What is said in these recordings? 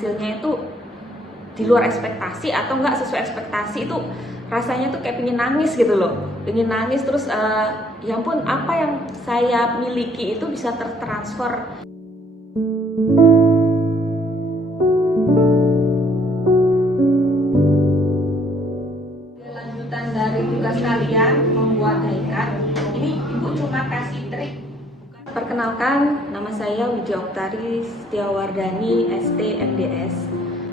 hasilnya itu di luar ekspektasi atau nggak sesuai ekspektasi, itu rasanya tuh kayak pengen nangis gitu loh, pengen nangis. Terus ya ampun, apa yang saya miliki itu bisa tertransfer. Lanjutan dari tugas kalian membuat diecast, ini ibu cuma kasih trik. Perkenalkan, nama saya Widya Oktari Setiawardani, ST MDS.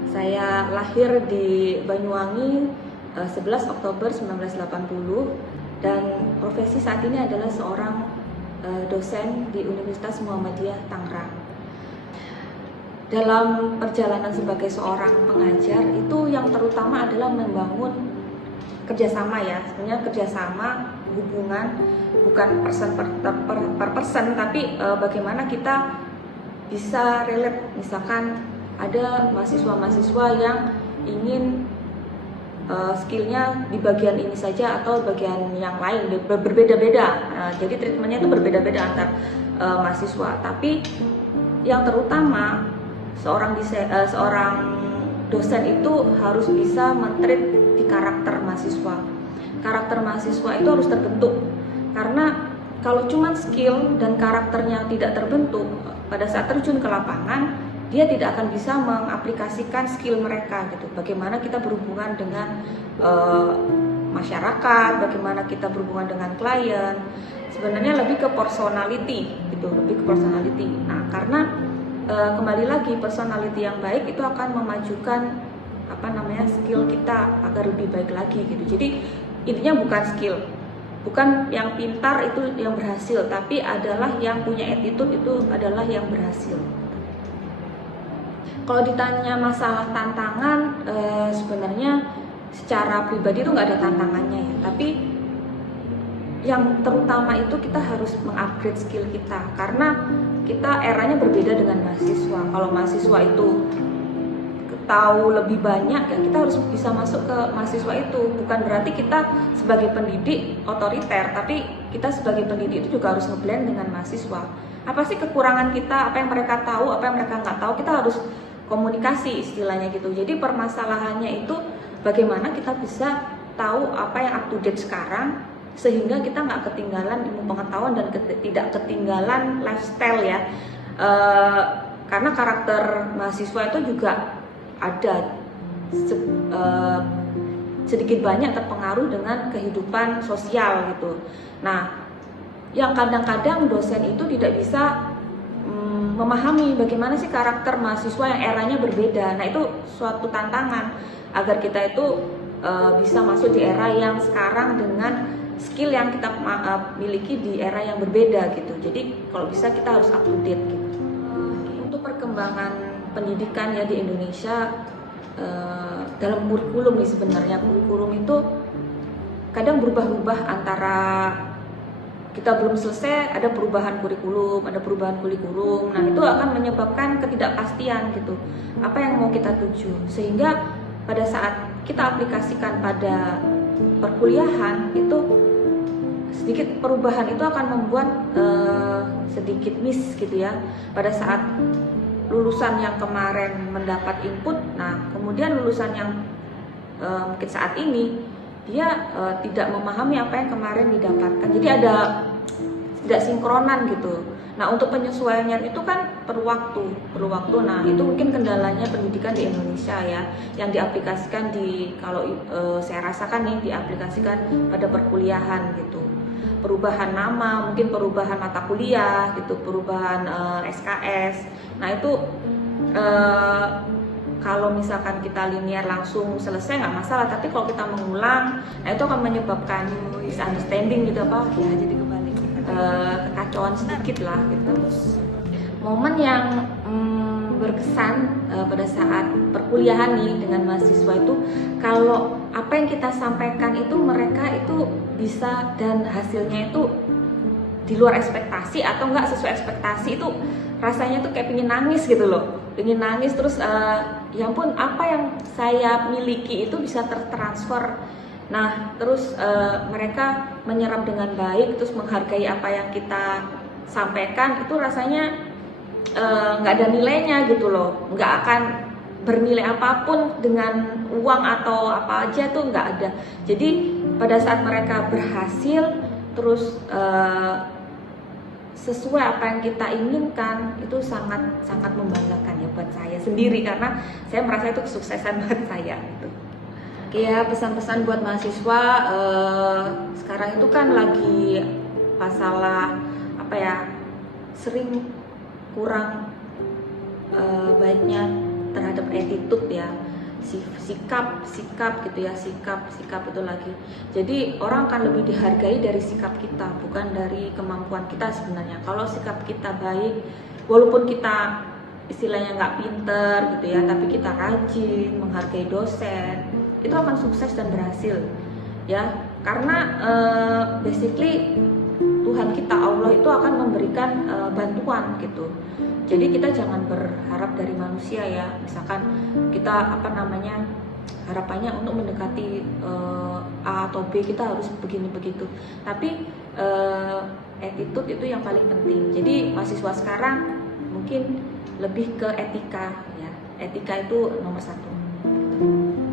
Saya lahir di Banyuwangi 11 Oktober 1980 dan profesi saat ini adalah seorang dosen di Universitas Muhammadiyah Tangerang. Dalam perjalanan sebagai seorang pengajar itu yang terutama adalah membangun kerjasama ya, sebenarnya kerjasama hubungan bukan person per person, tapi bagaimana kita bisa relate. Misalkan ada mahasiswa-mahasiswa yang ingin skillnya di bagian ini saja atau bagian yang lain berbeda-beda. Jadi treatmentnya itu berbeda-beda antar mahasiswa. Tapi yang terutama seorang dosen itu harus bisa men-treat di karakter mahasiswa. Karakter mahasiswa itu harus terbentuk, karena kalau cuma skill dan karakternya tidak terbentuk, pada saat terjun ke lapangan dia tidak akan bisa mengaplikasikan skill mereka gitu. Bagaimana kita berhubungan dengan masyarakat, bagaimana kita berhubungan dengan klien, sebenarnya lebih ke personality gitu, lebih ke personality. Nah, karena kembali lagi personality yang baik itu akan memajukan skill kita agar lebih baik lagi gitu. Jadi intinya bukan skill, bukan yang pintar itu yang berhasil, tapi adalah yang punya attitude itu adalah yang berhasil. Kalau ditanya masalah tantangan, sebenarnya secara pribadi itu nggak ada tantangannya ya, tapi yang terutama itu kita harus mengupgrade skill kita, karena kita eranya berbeda dengan mahasiswa. Kalau mahasiswa itu tahu lebih banyak, ya kita harus bisa masuk ke mahasiswa itu. Bukan berarti kita sebagai pendidik otoriter, tapi kita sebagai pendidik itu juga harus ngeblend dengan mahasiswa. Apa sih kekurangan kita, apa yang mereka tahu, apa yang mereka nggak tahu, kita harus komunikasi istilahnya gitu. Jadi permasalahannya itu bagaimana kita bisa tahu apa yang up to date sekarang, sehingga kita nggak ketinggalan ilmu pengetahuan dan tidak ketinggalan lifestyle ya. Karena karakter mahasiswa itu juga ada sedikit banyak terpengaruh dengan kehidupan sosial gitu. Nah, yang kadang-kadang dosen itu tidak bisa memahami bagaimana sih karakter mahasiswa yang eranya berbeda. Nah, itu suatu tantangan agar kita itu bisa masuk di era yang sekarang dengan skill yang kita miliki di era yang berbeda gitu. Jadi kalau bisa kita harus up to date gitu. Untuk perkembangan pendidikan ya di Indonesia, dalam kurikulum nih sebenarnya kurikulum itu kadang berubah-ubah, antara kita belum selesai ada perubahan kurikulum, ada perubahan kurikulum. Nah, itu akan menyebabkan ketidakpastian gitu, apa yang mau kita tuju, sehingga pada saat kita aplikasikan pada perkuliahan itu sedikit perubahan itu akan membuat sedikit miss gitu ya. Pada saat lulusan yang kemarin mendapat input, nah kemudian lulusan yang mungkin saat ini dia tidak memahami apa yang kemarin didapatkan. Jadi ada tidak sinkronan gitu. Nah, untuk penyesuaian itu kan perlu waktu. Nah, itu mungkin kendalanya pendidikan di Indonesia ya, yang diaplikasikan kalau saya rasakan nih diaplikasikan pada perkuliahan gitu. Perubahan nama, mungkin perubahan mata kuliah gitu, perubahan SKS. Nah, itu kalau misalkan kita linear langsung selesai nggak masalah, tapi kalau kita mengulang, nah itu akan menyebabkan misunderstanding gitu ya, jadi kembali kekacauan sedikit lah gitu. Momen yang berkesan pada saat perkuliahan nih dengan mahasiswa itu, kalau apa yang kita sampaikan itu mereka itu bisa dan hasilnya itu di luar ekspektasi atau nggak sesuai ekspektasi, itu rasanya tuh kayak pengen nangis gitu loh, pengen nangis. Terus ya ampun, apa yang saya miliki itu bisa tertransfer. Nah, terus mereka menyerap dengan baik, terus menghargai apa yang kita sampaikan, itu rasanya nggak ada nilainya gitu loh, nggak akan bernilai apapun dengan uang atau apa aja tuh nggak ada. Jadi pada saat mereka berhasil terus sesuai apa yang kita inginkan, itu sangat sangat membanggakan ya buat saya sendiri, karena saya merasa itu kesuksesan buat saya gitu. Oke ya, pesan-pesan buat mahasiswa sekarang itu kan lagi masalah apa ya, sering kurang baiknya terhadap attitude ya, sikap gitu ya, sikap itu lagi. Jadi orang akan lebih dihargai dari sikap kita, bukan dari kemampuan kita sebenarnya. Kalau sikap kita baik, walaupun kita istilahnya nggak pinter gitu ya, tapi kita rajin, menghargai dosen, itu akan sukses dan berhasil ya. Karena basically Tuhan kita, Allah itu akan memberikan bantuan gitu. Jadi kita jangan berharap dari manusia ya. Misalkan kita harapannya untuk mendekati A atau B kita harus begini begitu. Tapi attitude itu yang paling penting. Jadi mahasiswa sekarang mungkin lebih ke etika ya. Etika itu nomor 1.